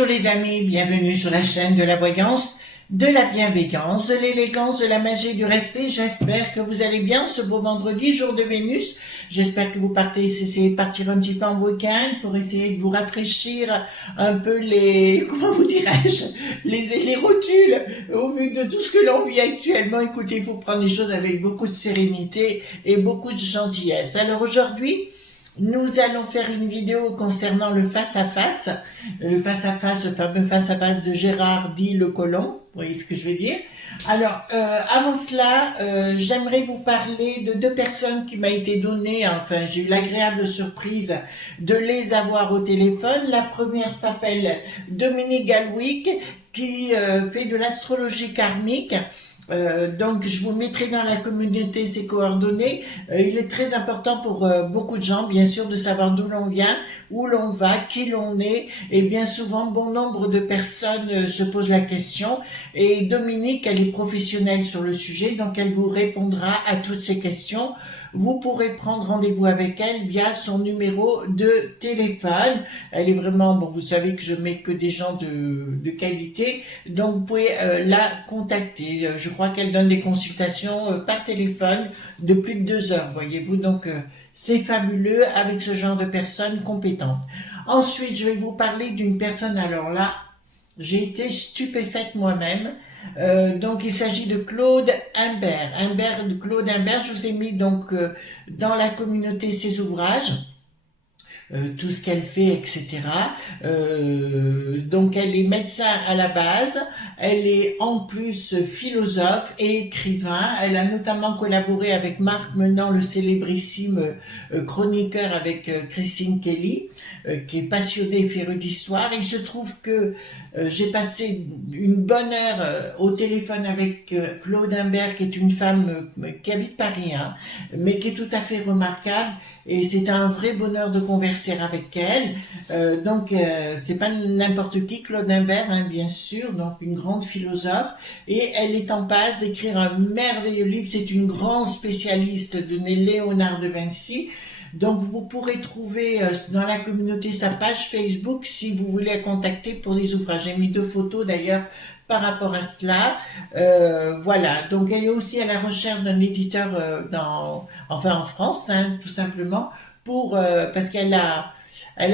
Bonjour les amis, bienvenue sur la chaîne de la voyance, de la bienveillance, de l'élégance, de la magie, du respect. J'espère que vous allez bien ce beau vendredi, jour de Vénus. J'espère que vous essayez de partir un petit peu en week-end pour essayer de vous rafraîchir un peu comment vous dirais-je, les rotules. Au vu de tout ce que l'on vit actuellement, écoutez, il faut prendre les choses avec beaucoup de sérénité et beaucoup de gentillesse. Alors aujourd'hui, nous allons faire une vidéo concernant le face-à-face, le fameux face-à-face de Gérard dit Le Colon, vous voyez ce que je veux dire. Alors, avant cela, j'aimerais vous parler de deux personnes qui m'a été données, enfin j'ai eu l'agréable surprise de les avoir au téléphone. La première s'appelle Dominique Galwick, qui fait de l'astrologie karmique. Donc je vous mettrai dans la communauté ses coordonnées. Il est très important pour beaucoup de gens, bien sûr, de savoir d'où l'on vient, où l'on va, qui l'on est, et bien souvent bon nombre de personnes se posent la question, et Dominique, elle est professionnelle sur le sujet, donc elle vous répondra à toutes ces questions. Vous pourrez prendre rendez-vous avec elle via son numéro de téléphone. Elle est vraiment, bon, vous savez que je mets que des gens de qualité, donc vous pouvez la contacter. Je crois qu'elle donne des consultations par téléphone de plus de 2 heures, voyez-vous, donc c'est fabuleux avec ce genre de personnes compétentes. Ensuite, je vais vous parler d'une personne, alors là, j'ai été stupéfaite moi-même. Donc il s'agit de Claude Imbert. Claude Imbert, je vous ai mis donc dans la communauté ses ouvrages, tout ce qu'elle fait, etc. Donc elle est médecin à la base, elle est en plus philosophe et écrivain. Elle a notamment collaboré avec Marc Menant, le célébrissime chroniqueur avec Christine Kelly, qui est passionné et féru d'histoire. Il se trouve que j'ai passé une bonne heure au téléphone avec Claude Imbert, qui est une femme qui habite Paris, hein, mais qui est tout à fait remarquable. Et c'est un vrai bonheur de converser avec elle. Donc c'est pas n'importe qui, Claude Imbert, hein, bien sûr, donc une grande philosophe. Et elle est en passe d'écrire un merveilleux livre. C'est une grande spécialiste de Léonard de Vinci. Donc vous pourrez trouver dans la communauté sa page Facebook si vous voulez la contacter pour des ouvrages. J'ai mis 2 photos d'ailleurs par rapport à cela. Voilà, donc elle est aussi à la recherche d'un éditeur en France, hein, tout simplement, parce qu'elle a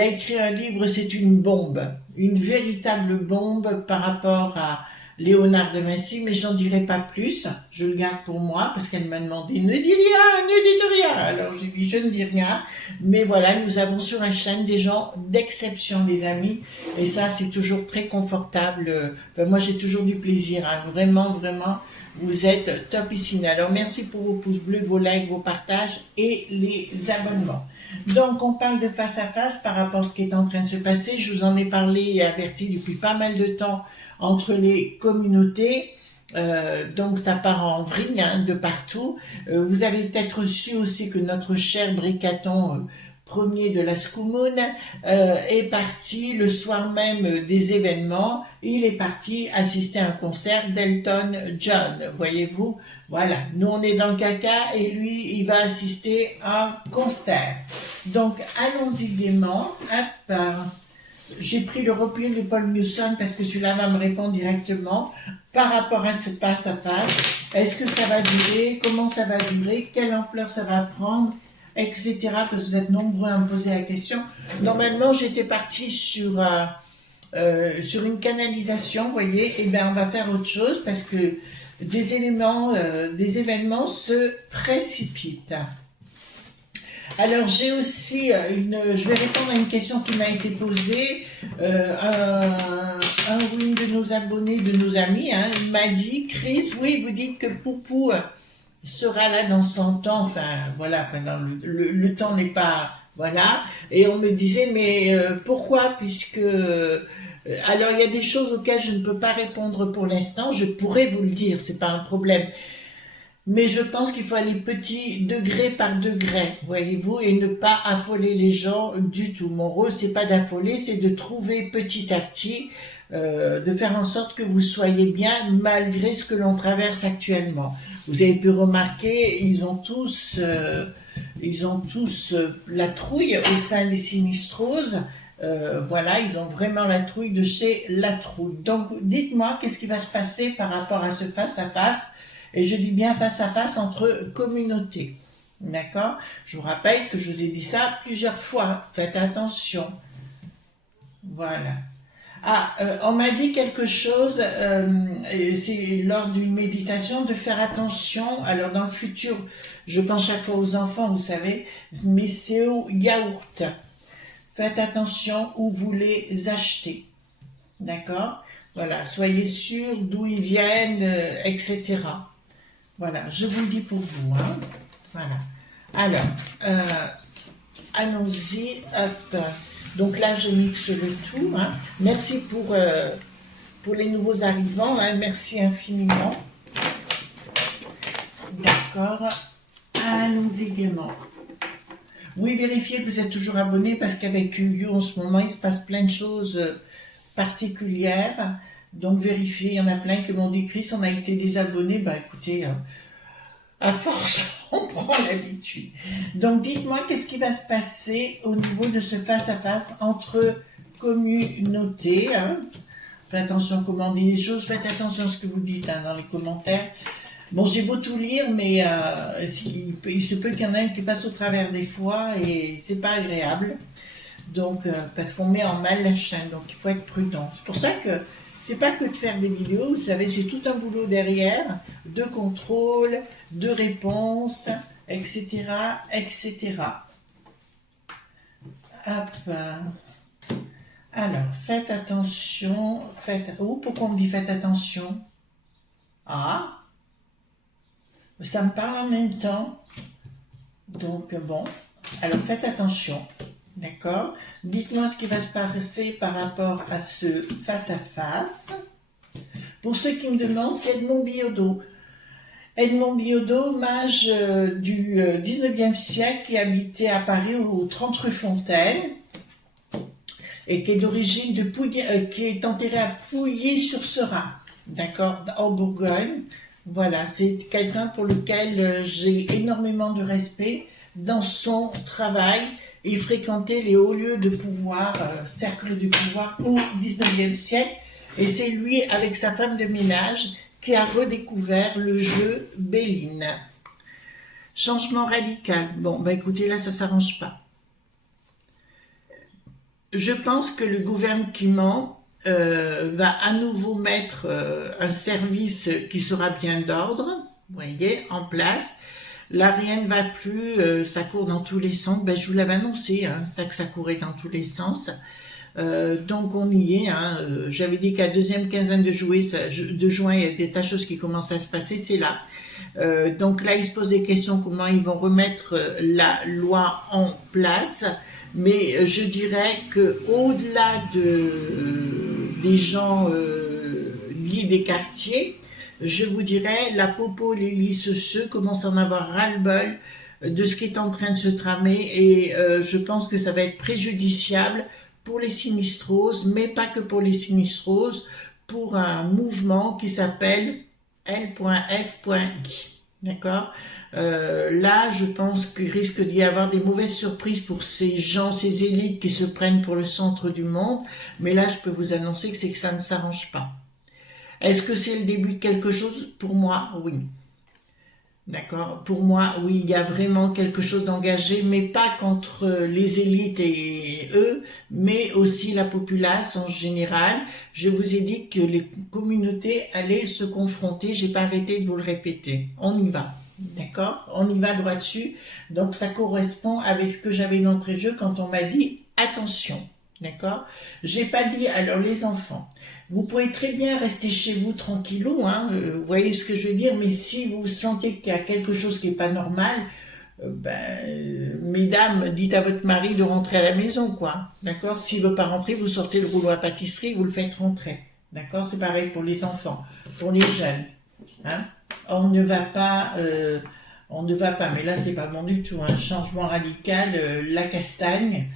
écrit un livre, c'est une bombe, une véritable bombe par rapport à Léonard de Vinci, mais j'en dirai pas plus, je le garde pour moi, parce qu'elle m'a demandé, ne dis rien, ne dites rien, alors j'ai dit, je ne dis rien, mais voilà, nous avons sur la chaîne des gens d'exception, les amis, et ça, c'est toujours très confortable, enfin, moi, j'ai toujours du plaisir, hein, vraiment, vraiment, vous êtes topissime. Alors, merci pour vos pouces bleus, vos likes, vos partages, et les abonnements. Donc, on parle de face à face par rapport à ce qui est en train de se passer, je vous en ai parlé et averti depuis pas mal de temps, entre les communautés, donc ça part en vrille, hein, de partout. Vous avez peut-être su aussi que notre cher Bricaton, premier de la Scoumoun, est parti le soir même des événements. Il est parti assister à un concert d'Elton John, voyez-vous. Voilà, nous on est dans le caca et lui il va assister à un concert. Donc allons-y gaiement. Hop. J'ai pris le replié de Paul Newson parce que celui-là va me répondre directement par rapport à ce face-à-face. Est-ce que ça va durer? Comment ça va durer? Quelle ampleur ça va prendre? Etc. Parce que vous êtes nombreux à me poser la question. Normalement, j'étais partie sur une canalisation, vous voyez. Et bien, on va faire autre chose parce que des événements se précipitent. Alors j'ai aussi je vais répondre à une question qui m'a été posée. Une de nos abonnés, de nos amis, hein, il m'a dit, Chris, oui, vous dites que Poupou sera là dans 100 ans, enfin voilà, pendant le temps n'est pas, voilà. Et on me disait, mais pourquoi? Puisque alors il y a des choses auxquelles je ne peux pas répondre pour l'instant. Je pourrais vous le dire, c'est pas un problème. Mais je pense qu'il faut aller petit degré par degré, voyez-vous, et ne pas affoler les gens du tout. Mon rôle, c'est pas d'affoler, c'est de trouver petit à petit, de faire en sorte que vous soyez bien malgré ce que l'on traverse actuellement. Vous avez pu remarquer, ils ont tous la trouille au sein des sinistroses. Voilà, ils ont vraiment la trouille de chez La Trouille. Donc, dites-moi, qu'est-ce qui va se passer par rapport à ce face-à-face, et je dis bien face-à-face entre communautés. D'accord? Je vous rappelle que je vous ai dit ça plusieurs fois. Faites attention. Voilà. Ah, on m'a dit quelque chose, c'est lors d'une méditation, de faire attention. Alors, dans le futur, je pense chaque fois aux enfants, vous savez, mais c'est au yaourt. Faites attention où vous les achetez. D'accord? Voilà, soyez sûrs d'où ils viennent, etc. Voilà, je vous le dis pour vous. Hein. Voilà. Alors, allons-y. Hop. Donc là, je mixe le tout. Hein. Merci pour les nouveaux arrivants. Hein. Merci infiniment. D'accord. Allons-y gaiement. Oui, vérifiez que vous êtes toujours abonné parce qu'avec You en ce moment, il se passe plein de choses particulières. Donc vérifiez, il y en a plein qui m'ont dit Chris, on a été désabonnés. Bah écoutez, à force, on prend l'habitude. Donc dites-moi, qu'est-ce qui va se passer au niveau de ce face-à-face entre communautés, hein. Faites attention à comment on dit les choses, faites attention à ce que vous dites hein, dans les commentaires. Bon, j'ai beau tout lire, mais il se peut qu'il y en ait un qui passe au travers des fois et c'est pas agréable. Donc, parce qu'on met en mal la chaîne, donc il faut être prudent. C'est pour ça que c'est pas que de faire des vidéos, vous savez, c'est tout un boulot derrière, de contrôle, de réponse, etc., etc. Hop. Alors, faites attention, pourquoi on me dit faites attention? Ah, ça me parle en même temps. Donc, bon, alors faites attention, d'accord? Dites-moi ce qui va se passer par rapport à ce face-à-face. Pour ceux qui me demandent, c'est Edmond Billaudot. Edmond Billaudot, mage du 19e siècle, qui habitait à Paris au 30 rue Fontaine, et qui est d'origine de qui est enterré à Pouilly-sur-Serein, d'accord, en Bourgogne. Voilà, c'est quelqu'un pour lequel j'ai énormément de respect dans son travail. Il fréquentait les hauts lieux de pouvoir, cercle du pouvoir au 19e siècle. Et c'est lui, avec sa femme de ménage, qui a redécouvert le jeu Béline. Changement radical. Bon, bah écoutez, là, ça s'arrange pas. Je pense que le gouvernement va à nouveau mettre un service qui sera bien d'ordre, vous voyez, en place. Là, rien ne va plus, ça court dans tous les sens. Ben, je vous l'avais annoncé, hein, ça que ça courait dans tous les sens. Donc on y est. Hein. J'avais dit qu'à deuxième quinzaine de juin, il y a des tas de choses qui commencent à se passer, c'est là. Donc là, ils se posent des questions, comment ils vont remettre la loi en place. Mais je dirais que au-delà des gens liés des quartiers, je vous dirais, la popo, les lisseux commencent à en avoir ras-le-bol de ce qui est en train de se tramer et je pense que ça va être préjudiciable pour les sinistroses, mais pas que pour les sinistroses, pour un mouvement qui s'appelle L.F.I. D'accord? Là, je pense qu'il risque d'y avoir des mauvaises surprises pour ces gens, ces élites qui se prennent pour le centre du monde. Mais là, je peux vous annoncer que c'est que ça ne s'arrange pas. Est-ce que c'est le début de quelque chose? Pour moi, oui. D'accord? Pour moi, oui, il y a vraiment quelque chose d'engagé, mais pas contre les élites et eux, mais aussi la populace en général. Je vous ai dit que les communautés allaient se confronter, j'ai pas arrêté de vous le répéter. On y va. D'accord? On y va droit dessus. Donc ça correspond avec ce que j'avais d'entrée de jeu quand on m'a dit attention. D'accord? J'ai pas dit, alors les enfants, vous pouvez très bien rester chez vous tranquillou, hein, vous voyez ce que je veux dire, mais si vous sentez qu'il y a quelque chose qui est pas normal, mesdames, dites à votre mari de rentrer à la maison, quoi. D'accord? S'il veut pas rentrer, vous sortez le rouleau à pâtisserie, vous le faites rentrer. D'accord? C'est pareil pour les enfants, pour les jeunes. Hein? On ne va pas, mais là c'est pas bon du tout, un changement radical, la castagne,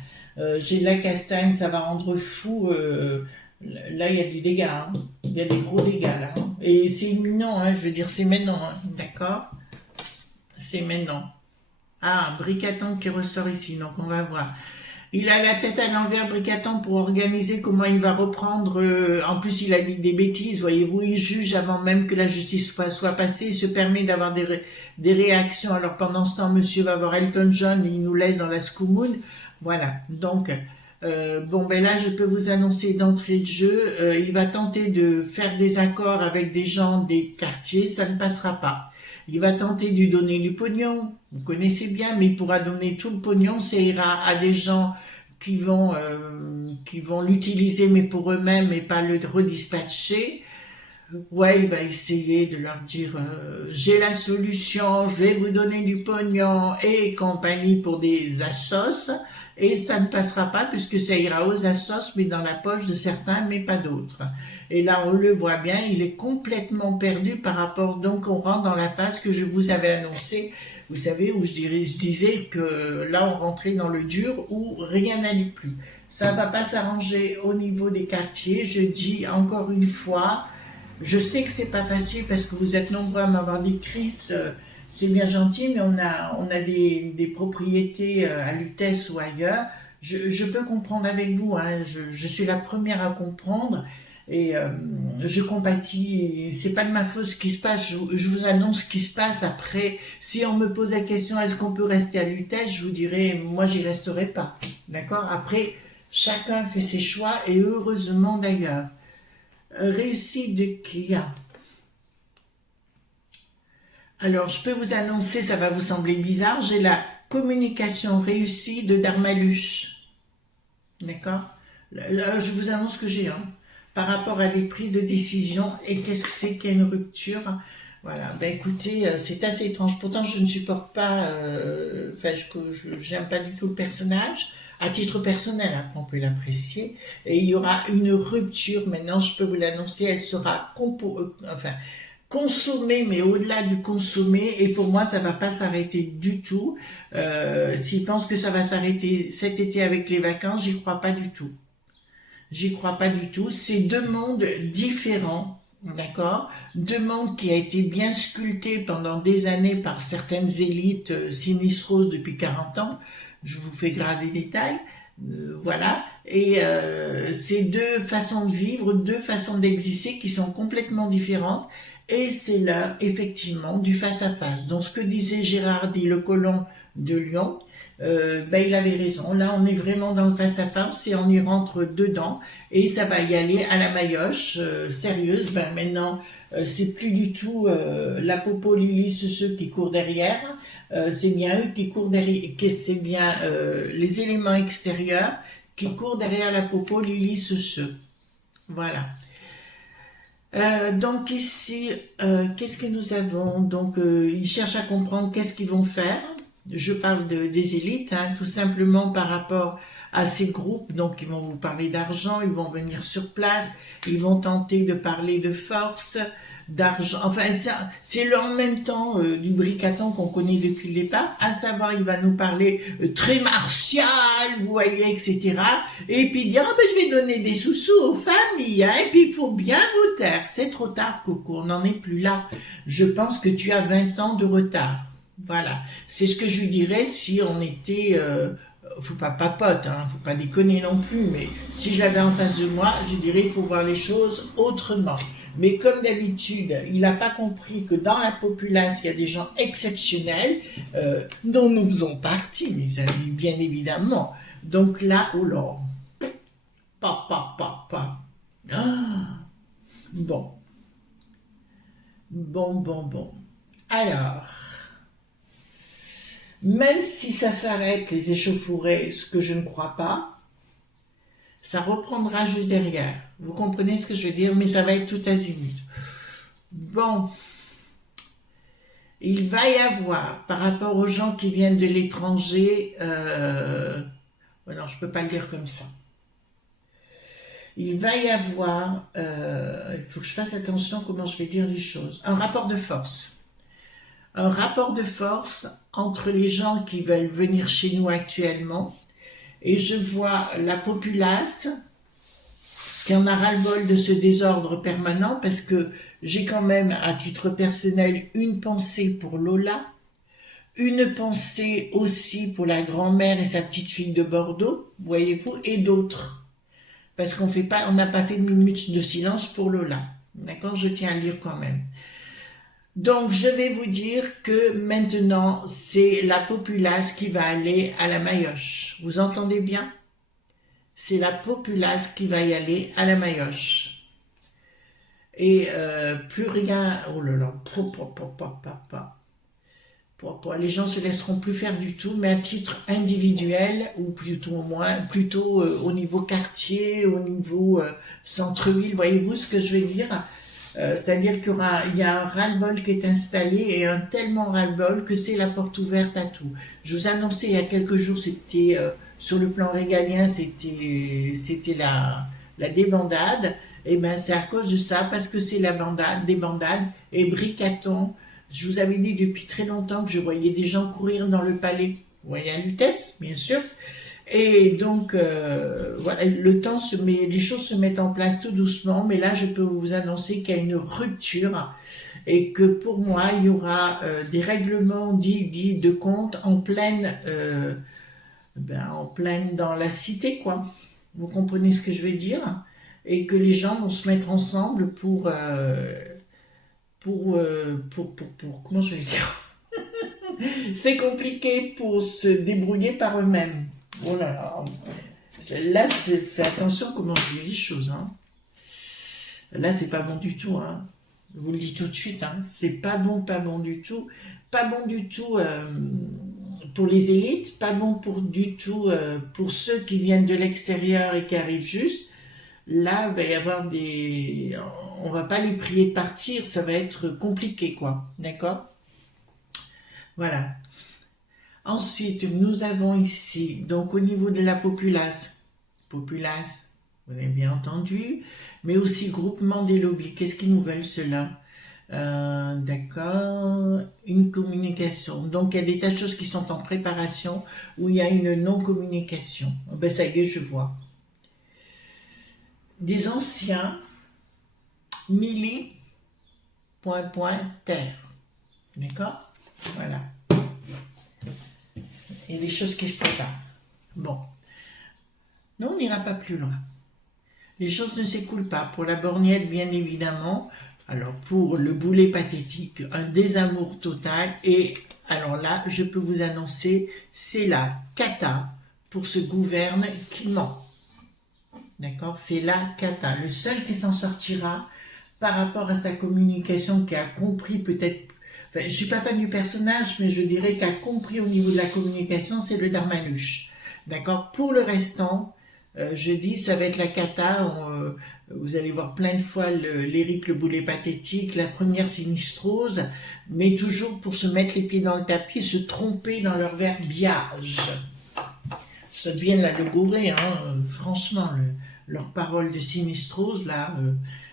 j'ai de la castagne, ça va rendre fou, là il y a du dégât, hein. Il y a des gros dégâts là, hein. Et c'est imminent, hein, je veux dire c'est maintenant, hein. D'accord? C'est maintenant. Ah, un bricaton qui ressort ici, donc on va voir. Il a la tête à l'envers, Bricaton, pour organiser comment il va reprendre. En plus, il a dit des bêtises, voyez-vous. Il juge avant même que la justice soit passée. Il se permet d'avoir des réactions. Alors, pendant ce temps, monsieur va voir Elton John et il nous laisse dans la Scoumoun. Voilà. Donc, bon, ben là, je peux vous annoncer d'entrée de jeu. Il va tenter de faire des accords avec des gens des quartiers. Ça ne passera pas. Il va tenter de lui donner du pognon, vous connaissez bien, mais il pourra donner tout le pognon, ça ira à des gens qui vont l'utiliser, mais pour eux-mêmes et pas le redispatcher. Ouais, il va essayer de leur dire j'ai la solution, je vais vous donner du pognon et compagnie pour des assos, et ça ne passera pas puisque ça ira aux assos, mais dans la poche de certains, mais pas d'autres. Et là, on le voit bien, il est complètement perdu par rapport, donc on rentre dans la phase que je vous avais annoncée, vous savez, où je disais que là, on rentrait dans le dur, où rien n'allait plus. Ça ne va pas s'arranger au niveau des quartiers, je dis encore une fois, je sais que c'est pas facile parce que vous êtes nombreux à m'avoir dit Chris, c'est bien gentil, mais on a des propriétés à Lutèce ou ailleurs. Je peux comprendre avec vous, hein, je suis la première à comprendre et je compatis. C'est pas de ma faute ce qui se passe. Je vous annonce ce qui se passe. Après, si on me pose la question est-ce qu'on peut rester à Lutèce, je vous dirai moi j'y resterai pas. D'accord. Après, chacun fait ses choix et heureusement d'ailleurs. Réussite de Kia. Alors, je peux vous annoncer, ça va vous sembler bizarre, j'ai la communication réussie de Darmaluche. D'accord. Là, je vous annonce que j'ai par rapport à des prises de décision. Et qu'est-ce que c'est qu'il y a une rupture? Voilà, ben écoutez, c'est assez étrange. Pourtant, je ne supporte pas, enfin, j'aime pas du tout le personnage. À titre personnel, après on peut l'apprécier. Et il y aura une rupture, maintenant je peux vous l'annoncer, elle sera consommée, mais au-delà du consommé, et pour moi ça va pas s'arrêter du tout. S'ils pensent que ça va s'arrêter cet été avec les vacances, j'y crois pas du tout. J'y crois pas du tout. C'est deux mondes différents, d'accord? Deux mondes qui a été bien sculptés pendant des années par certaines élites sinistroses depuis 40 ans. Je vous fais grâce des détails, voilà. Et c'est deux façons de vivre, deux façons d'exister qui sont complètement différentes. Et c'est là, effectivement, du face-à-face. Donc, ce que disait Gérard dit, le colon de Lyon, ben, il avait raison. Là, on est vraiment dans le face-à-face et on y rentre dedans. Et ça va y aller à la maillotche, sérieuse. Ben, maintenant, c'est plus du tout la popo Lily, ceux qui courent derrière. C'est bien eux qui courent derrière, c'est bien les éléments extérieurs qui courent derrière la popo Lily, ceux. Voilà. Donc ici, qu'est-ce que nous avons? Donc ils cherchent à comprendre qu'est-ce qu'ils vont faire. Je parle des élites, hein, tout simplement par rapport à ces groupes. Donc ils vont vous parler d'argent, ils vont venir sur place, ils vont tenter de parler de force, d'argent. Enfin, c'est en même temps du Bricaton qu'on connaît depuis le départ, à savoir, il va nous parler très martial, vous voyez, etc. Et puis dire, ah ben je vais donner des sous-sous aux familles, hein, et puis il faut bien vous taire. C'est trop tard, Coco, on n'en est plus là. Je pense que tu as 20 ans de retard. Voilà, c'est ce que je lui dirais si on était... faut pas papote, hein, faut pas déconner non plus, mais si je l'avais en face de moi, je dirais qu'il faut voir les choses autrement. Mais comme d'habitude, il n'a pas compris que dans la populace, il y a des gens exceptionnels, dont nous faisons partie, mes amis, bien évidemment. Donc là, oh là, pa. Ah, bon. Alors, même si ça s'arrête, les échauffourées, ce que je ne crois pas, ça reprendra juste derrière. Vous comprenez ce que je veux dire? Mais ça va être tout azimut. Bon. Il va y avoir, par rapport aux gens qui viennent de l'étranger, non, je peux pas le dire comme ça. Il va y avoir, il faut que je fasse attention comment je vais dire les choses, un rapport de force. Un rapport de force entre les gens qui veulent venir chez nous actuellement, et je vois la populace qui en a ras-le-bol de ce désordre permanent, parce que j'ai quand même, à titre personnel, une pensée pour Lola, Une pensée aussi pour la grand-mère et sa petite-fille de Bordeaux, voyez-vous, et d'autres. Parce on n'a pas fait de minute de silence pour Lola. D'accord? Je tiens à lire quand même. Donc, je vais vous dire que maintenant, c'est la populace qui va aller à la Maillotche. Vous entendez bien? C'est la populace qui va y aller à la Maillotche. Et plus rien... Oh là là, les gens se laisseront plus faire du tout, mais à titre individuel, ou plutôt au niveau quartier, au niveau centre-ville, voyez-vous ce que je veux dire? C'est-à-dire qu'il y a un ras-le-bol qui est installé et un tellement ras-le-bol que c'est la porte ouverte à tout. Je vous annonçais il y a quelques jours, c'était sur le plan régalien, c'était la débandade. Et ben c'est à cause de ça, parce que c'est la débandade et Bricaton. Je vous avais dit depuis très longtemps que je voyais des gens courir dans le palais. Vous voyez à Lutèce, bien sûr. Et donc, voilà, les choses se mettent en place tout doucement, mais là, je peux vous annoncer qu'il y a une rupture et que pour moi, il y aura des règlements dits de compte en pleine dans la cité, quoi. Vous comprenez ce que je veux dire? Et que les gens vont se mettre ensemble comment je vais dire? C'est compliqué pour se débrouiller par eux-mêmes. Oh là là. Là, fais attention comment je dis les choses. Hein. Là, c'est pas bon du tout. Hein. Je vous le dis tout de suite. Hein. C'est pas bon du tout. Pas bon du tout pour les élites. Pas bon du tout pour ceux qui viennent de l'extérieur et qui arrivent juste. Là, il va y avoir on va pas les prier de partir. Ça va être compliqué, quoi. D'accord? Voilà. Ensuite, nous avons ici, donc au niveau de la populace, vous avez bien entendu, mais aussi groupement des lobbies. Qu'est-ce qu'ils nous veulent cela? D'accord, une communication. Donc, il y a des tas de choses qui sont en préparation où il y a une non-communication. Ben, ça y est, je vois. Des anciens, terre. D'accord? Voilà. Et les choses qui se préparent. Bon. Non, on n'ira pas plus loin. Les choses ne s'écoulent pas. Pour la borgnette, bien évidemment. Alors, pour le boulet pathétique, un désamour total. Et alors là, je peux vous annoncer, c'est la cata pour ce gouverne qui ment. D'accord? C'est la cata. Le seul qui s'en sortira par rapport à sa communication, qui a compris peut-être. Enfin, je suis pas fan du personnage, mais je dirais qu'a compris au niveau de la communication, c'est le Darmanuche. D'accord? Pour le restant, je dis, ça va être la cata. Vous allez voir plein de fois l'Éric le boulet pathétique, la première sinistrose, mais toujours pour se mettre les pieds dans le tapis et se tromper dans leur verbiage. Ça devient là le bourré, hein, franchement, leurs paroles de sinistrose,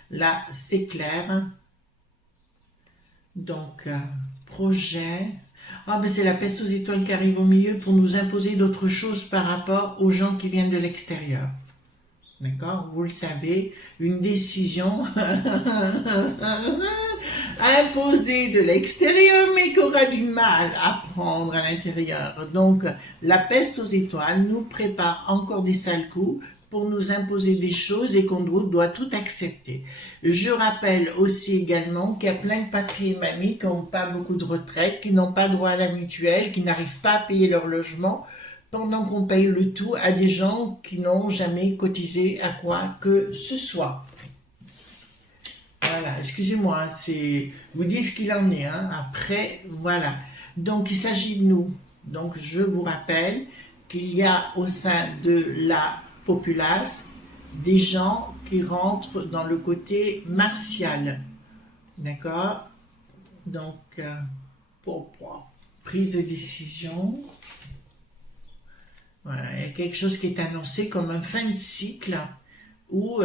là c'est clair. Donc, projet. Ah, mais c'est la peste aux étoiles qui arrive au milieu pour nous imposer d'autres choses par rapport aux gens qui viennent de l'extérieur. D'accord? Vous le savez, une décision imposée de l'extérieur, mais qui aura du mal à prendre à l'intérieur. Donc, la peste aux étoiles nous prépare encore des sales coups pour nous imposer des choses et qu'on doit tout accepter. Je rappelle aussi également qu'il y a plein de papiers et mamies qui n'ont pas beaucoup de retraite, qui n'ont pas droit à la mutuelle, qui n'arrivent pas à payer leur logement, pendant qu'on paye le tout à des gens qui n'ont jamais cotisé à quoi que ce soit. Voilà, excusez-moi, vous dites ce qu'il en est. Hein. Après, voilà. Donc, il s'agit de nous. Donc, je vous rappelle qu'il y a au sein de la populace des gens qui rentrent dans le côté martial. D'accord? Donc, pour prise de décision. Voilà, il y a quelque chose qui est annoncé comme un fin de cycle où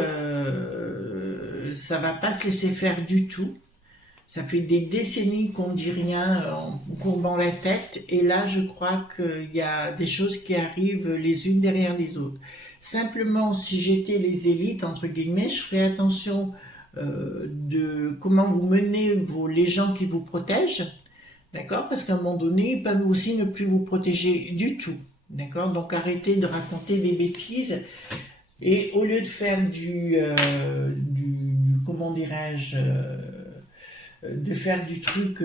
ça va pas se laisser faire du tout. Ça fait des décennies qu'on dit rien en courbant la tête, et là je crois qu'il y a des choses qui arrivent les unes derrière les autres. Simplement, si j'étais les élites, entre guillemets, je ferais attention de comment vous menez les gens qui vous protègent, D'accord? Parce qu'à un moment donné, ils peuvent aussi ne plus vous protéger du tout. D'accord? Donc arrêtez de raconter des bêtises et au lieu de faire comment dirais-je, de faire du truc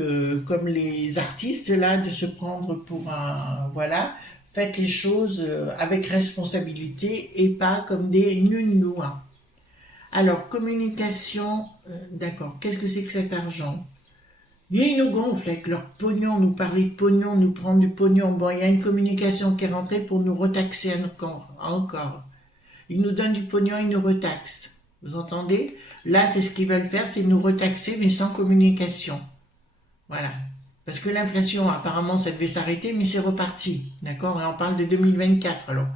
comme les artistes là, de se prendre pour un, voilà, faites les choses avec responsabilité et pas comme des nuls-nouins. Alors, communication, d'accord, qu'est-ce que c'est que cet argent? Ils nous gonflent avec leur pognon, nous parler de pognon, nous prendre du pognon. Bon, il y a une communication qui est rentrée pour nous retaxer encore. Ils nous donnent du pognon, ils nous retaxent. Vous entendez? Là, c'est ce qu'ils veulent faire, c'est nous retaxer, mais sans communication. Voilà. Parce que l'inflation, apparemment, ça devait s'arrêter, mais c'est reparti. D'accord? Et on parle de 2024, alors.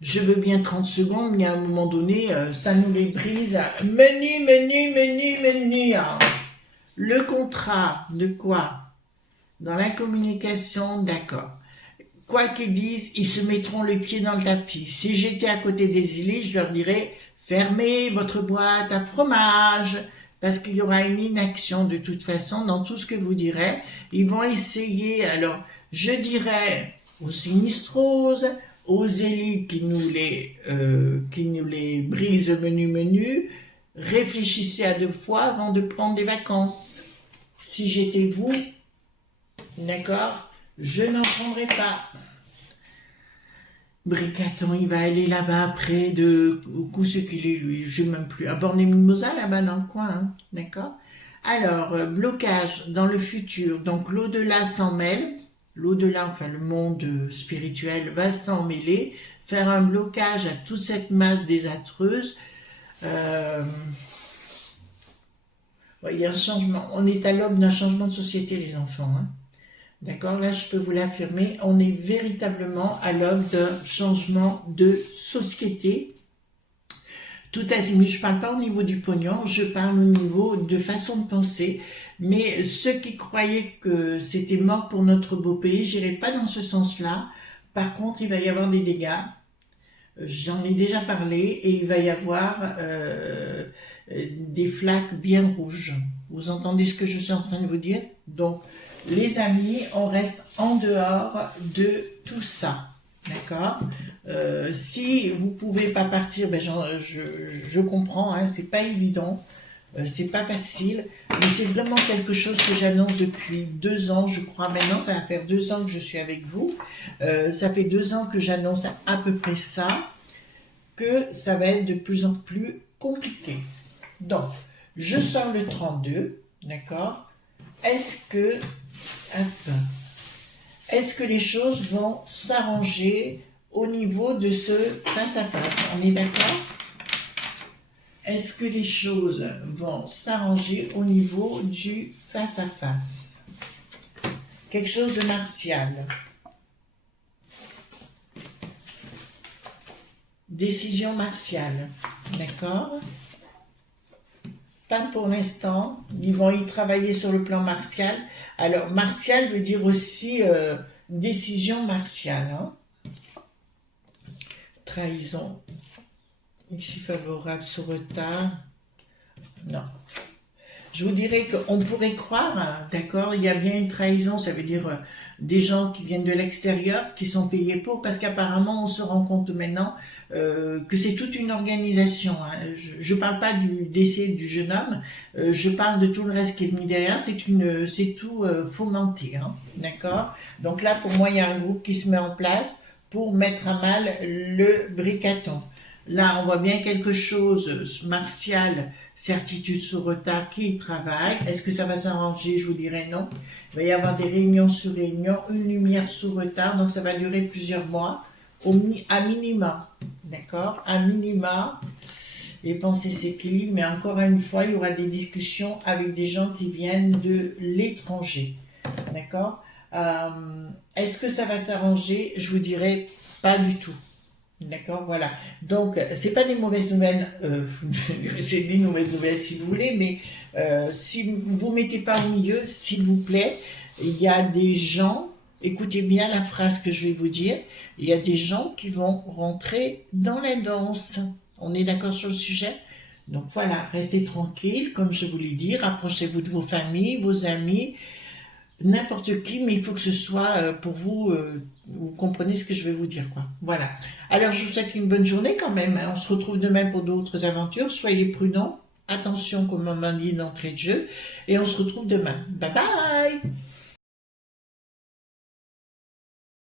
Je veux bien 30 secondes, mais à un moment donné, ça nous les brise. Meni. Le contrat, de quoi? Dans la communication, d'accord. Quoi qu'ils disent, ils se mettront les pieds dans le tapis. Si j'étais à côté des îles, je leur dirais, fermez votre boîte à fromage, parce qu'il y aura une inaction de toute façon dans tout ce que vous direz. Ils vont essayer, alors, je dirais aux sinistroses, aux élites qui nous les brisent menu, réfléchissez à 2 fois avant de prendre des vacances. Si j'étais vous, d'accord, je n'en prendrais pas. Bricaton, il va aller là-bas près de... Où c'est qu'il est, lui? Je ne sais même plus. À Borné-Mimosa, là-bas dans le coin, hein, d'accord? Alors, blocage dans le futur. Donc, l'au-delà s'en mêle. L'au-delà, enfin, le monde spirituel va s'en mêler. Faire un blocage à toute cette masse désastreuses. Il y a un changement. On est à l'aube d'un changement de société, les enfants, hein. D'accord? Là, je peux vous l'affirmer, on est véritablement à l'aube d'un changement de société. Tout azimut, je ne parle pas au niveau du pognon, je parle au niveau de façon de penser. Mais ceux qui croyaient que c'était mort pour notre beau pays, j'irai pas dans ce sens-là. Par contre, il va y avoir des dégâts. J'en ai déjà parlé et il va y avoir des flaques bien rouges. Vous entendez ce que je suis en train de vous dire? Donc, les amis, on reste en dehors de tout ça. D'accord? Si vous pouvez pas partir, ben je comprends, hein, c'est pas évident, c'est pas facile, mais c'est vraiment quelque chose que j'annonce depuis 2 ans, je crois maintenant, ça va faire 2 ans que je suis avec vous, ça fait 2 ans que j'annonce à peu près ça, que ça va être de plus en plus compliqué. Donc, je sors le 32, d'accord? Est-ce que les choses vont s'arranger au niveau de ce face-à-face? On est d'accord? Est-ce que les choses vont s'arranger au niveau du face-à-face? Quelque chose de martial. Décision martiale. D'accord? Pas pour l'instant. Ils vont y travailler sur le plan martial. Alors, martial veut dire aussi décision martiale. Hein? Trahison. Ici favorable sur retard. Non. Je vous dirais qu'on pourrait croire, hein, d'accord, il y a bien une trahison, ça veut dire des gens qui viennent de l'extérieur, qui sont payés pour, parce qu'apparemment on se rend compte maintenant que c'est toute une organisation. Hein. Je parle pas du décès du jeune homme, je parle de tout le reste qui est mis derrière, c'est tout fomenté, hein, d'accord. Donc là, pour moi, il y a un groupe qui se met en place pour mettre à mal le bricaton. Là, on voit bien quelque chose, martial, certitude sous retard, qui y travaille. Est-ce que ça va s'arranger? Je vous dirais non. Il va y avoir des réunions sur réunions, une lumière sous retard, donc ça va durer plusieurs mois, à minima. D'accord? À minima, les pensées s'équilibrent, mais encore une fois, il y aura des discussions avec des gens qui viennent de l'étranger. D'accord? Est-ce que ça va s'arranger? Je vous dirais pas du tout. D'accord, voilà. Donc, c'est pas des mauvaises nouvelles, c'est des nouvelles nouvelles si vous voulez, mais si vous vous mettez pas au milieu, s'il vous plaît, il y a des gens, écoutez bien la phrase que je vais vous dire, il y a des gens qui vont rentrer dans la danse. On est d'accord sur le sujet? Donc voilà, restez tranquille, comme je vous l'ai dit, rapprochez-vous de vos familles, vos amis, n'importe qui, mais il faut que ce soit pour vous, vous comprenez ce que je vais vous dire, quoi. Voilà. Alors, je vous souhaite une bonne journée quand même, hein. On se retrouve demain pour d'autres aventures. Soyez prudents. Attention, comme on m'a dit d'entrée de jeu. Et on se retrouve demain. Bye bye!